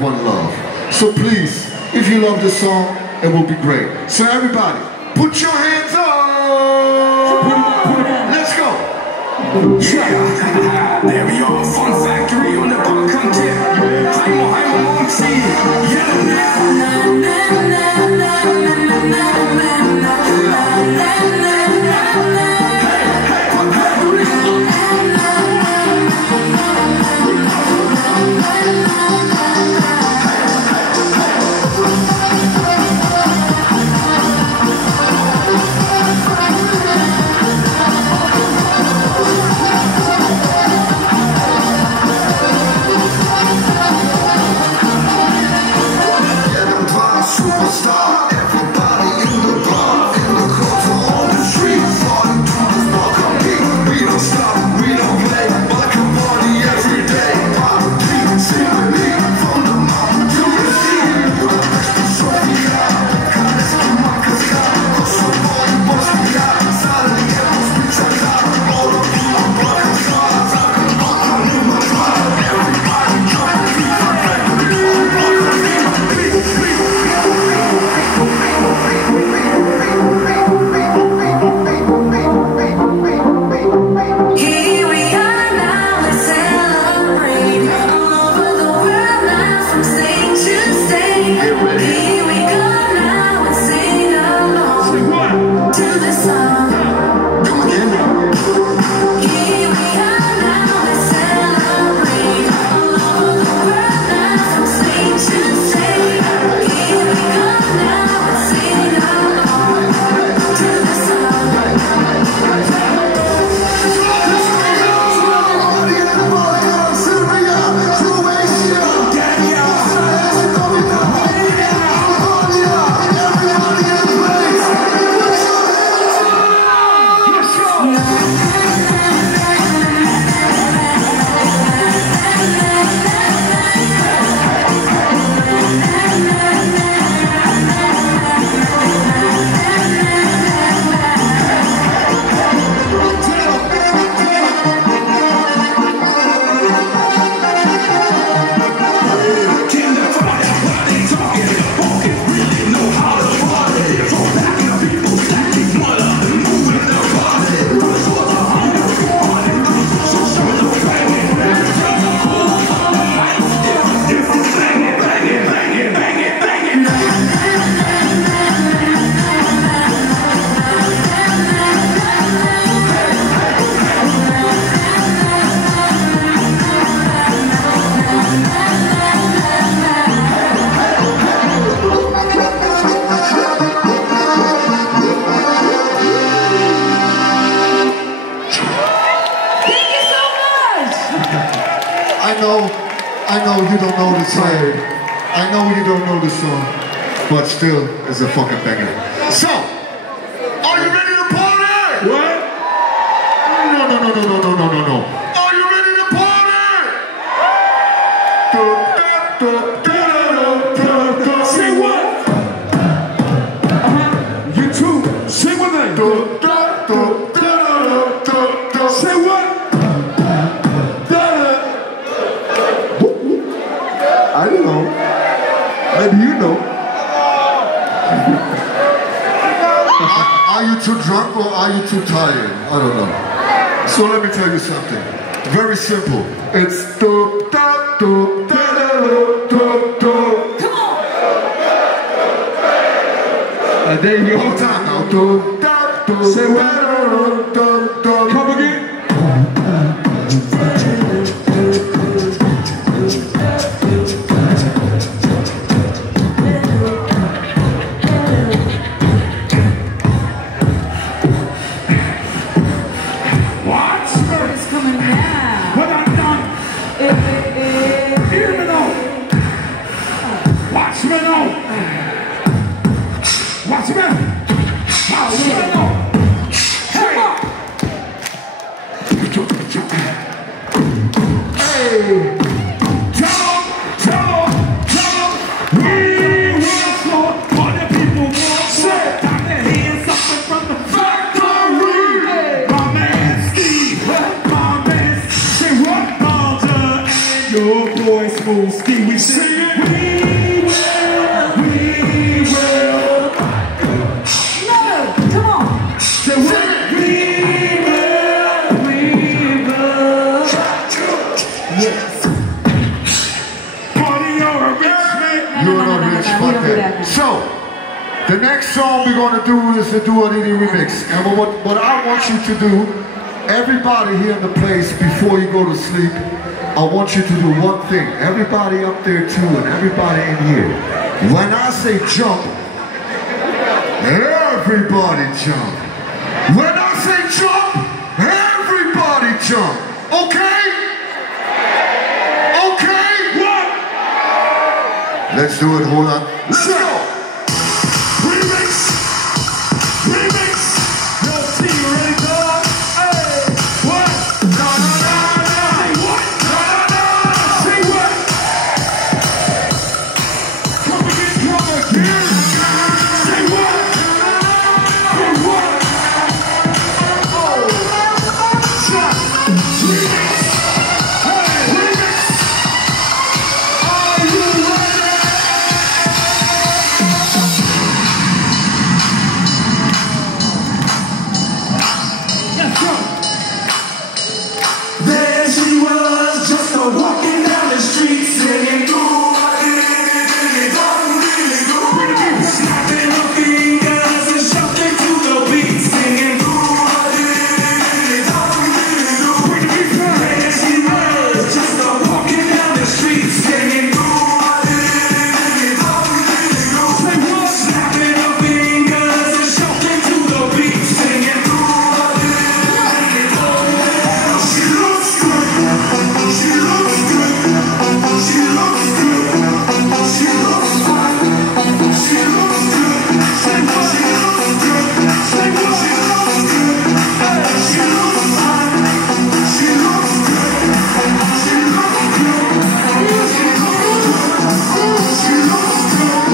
one love. So please, if you love this song, it will be great. So everybody, put your hands up. Let's go. Yeah, there we are, Fun Factory on the Balkan tip. I'm Monty. I know you don't know this song. I know you don't know this song, but still, it's a fucking banger. So, are you ready to party? What? No. Are you ready to party? Say what? You too. Sing with me. Say what? I don't know. Maybe you know. Are you too drunk or are you too tired? I don't know. So let me tell you something. Very simple. It's do da do da da do do do. Come on. There you go. One time now. Do da do. Say what? Do do do. Come again. Your boy Smooth Ski, we sing it. Okay, so the next song we're going to do is the Dua Didi remix. And what I want you to do, everybody here in the place, before you go to sleep, I want you to do one thing. Everybody up there too, and everybody in here. When I say jump, everybody jump. When I say jump, everybody jump. Okay? Okay? What? Let's do it, hold on. Let's go! Remix! Remix! Yo, T, you ready, dog? Hey! What? No, no, no, no! Say what? No, no, no! Say what? Come again, come again! Say what? Say what? Oh! Shot! Remix! Hey! Remix! Are you ready? Let's go! There she was, just a walking down the street, singing snapping her fingers and shouting to the beat, singing there she was, just a walking down the street, singing snapping her fingers and shouting to the beat, singing she looks good, she looks good, she looks good, she looks fine, she looks good, say what? She looks good, say what? She looks good, she looks fine, she looks good, she looks good, she looks good,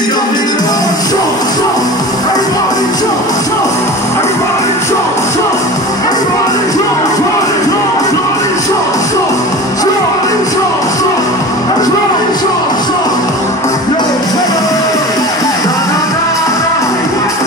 jump, jump, everybody jump, jump, everybody jump, jump, everybody jump, everybody jump, everybody jump, jump, everybody jump, jump, everybody jump, jump. Yo, hey, na na na na,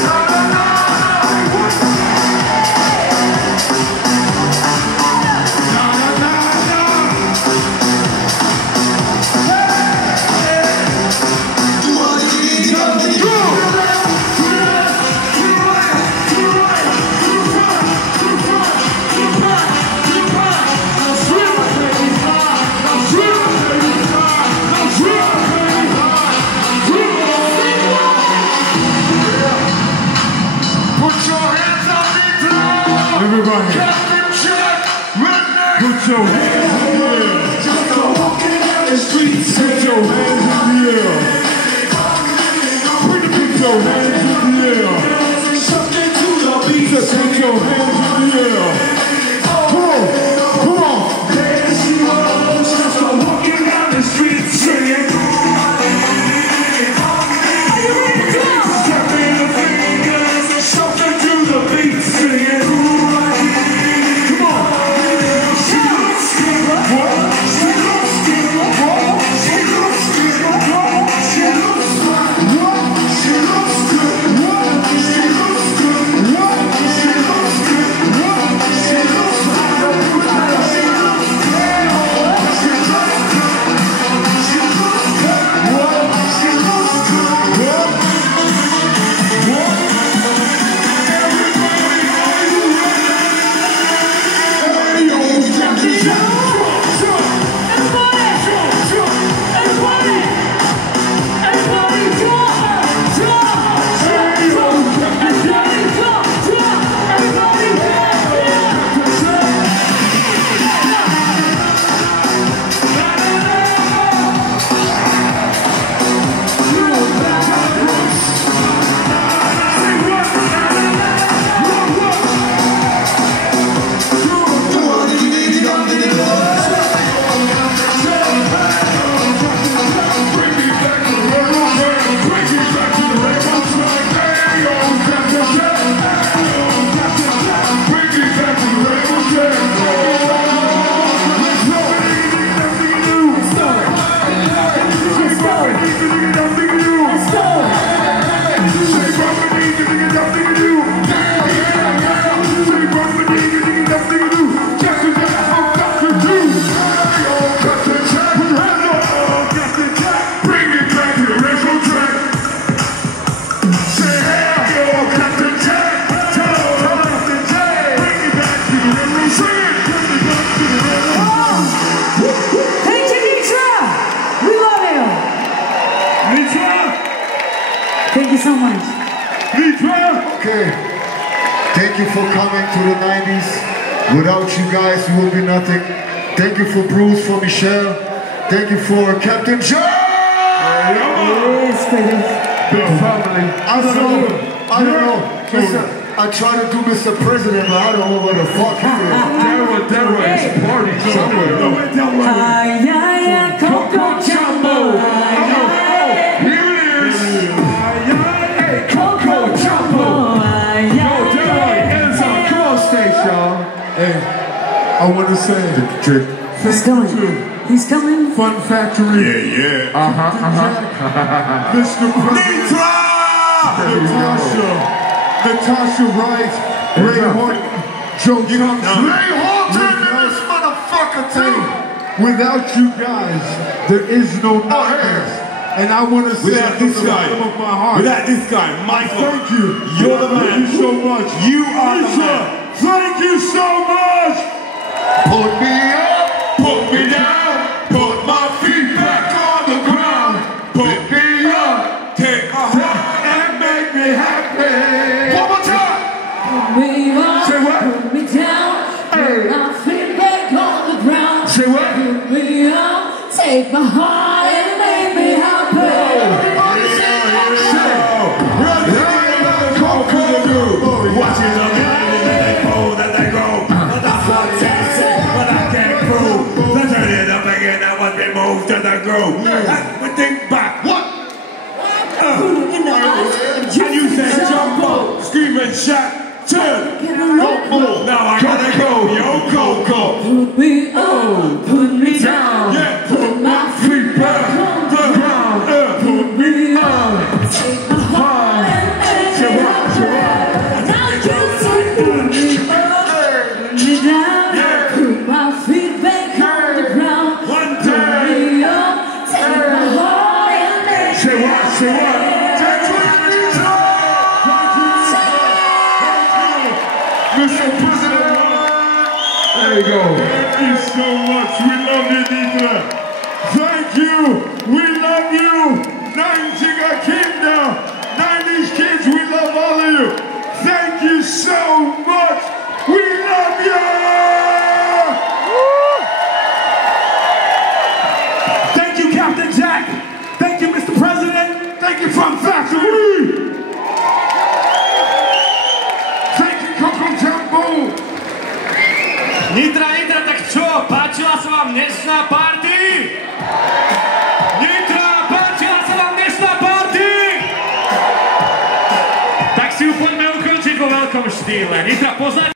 Put your hands up, Nitra! Everybody, Captain Jack, redneck! put your hands in the air. just a walking down the street, Put singing your hands in the air. Put your hands in the air. something to the beat, Just put your hands in the air. Come on, come on. there she was, just a walking down the street, singing snapping her fingers and shouting to the beat, singing Come on. she looks good, she looks good, she looks good, she looks fine, she looks good, she looks good, she looks good. Thank you for coming to the 90s. Without you guys, we would be nothing. Thank you for Bruce, for Michelle. Thank you for Captain Joe! Yes, big family. I don't know. Listen, I try to do Mr. President, but I don't know where the fuck he is. There is party somewhere. Coco Jumbo. Here it is. Coco Jumbo. Yo, hands up. Come on stage, y'all. Hey, I want to say He's coming. He's coming. Fun Factory. Yeah. Mr. President. Nitra! Natasha Wright, Ray Horton, Joe Johnson. Ray Horton in this motherfucker too! Without you guys, there is no 90s. And I want to say Without from this the guy, bottom of my heart, without this guy, Michael, thank you. you're the man. Thank you so much. You are the Nitra, man. thank you so much. Put me up, Put me down, put my feet back on the ground. Put me up, take my heart and make me happy. one more time! Me up, Say what? put me down, put my feet back on the ground. Say what? Put me up, take my heart and make me happy. Everybody sing Watching the blind and they pull that they grow. But that's what takes it, but I can't prove. They turn it up again, I was removed to the groove. And we think back. What? in the eyes. And you say jump up, scream and shout, turn. Don't move. Now I gotta go, yo, go. Put me up, put me down. Yeah, Put my feet back on the ground. Put me up, take my heart and make me happy. Now you say put me up, put me down. Put my feet back on the ground. One Put time. me up, take my heart and make me happy. Mr. President! There you go. Thank you so much. We love you, Nitra. Thank you. We love you. 90's got Kingdom. 90's kids, we love all of you. Thank you so much. We love you. Thank you, Captain Jack. Thank you, Mr. President. Thank you, Fun Factory. Thank you, Coco Jumbo. Nitra, tak čo? Páčila sa vám dnešná party? Nitra, páčila sa vám dnešná party? Tak si ju poďme ukončiť vo veľkom štýle. Nitra, poznáte?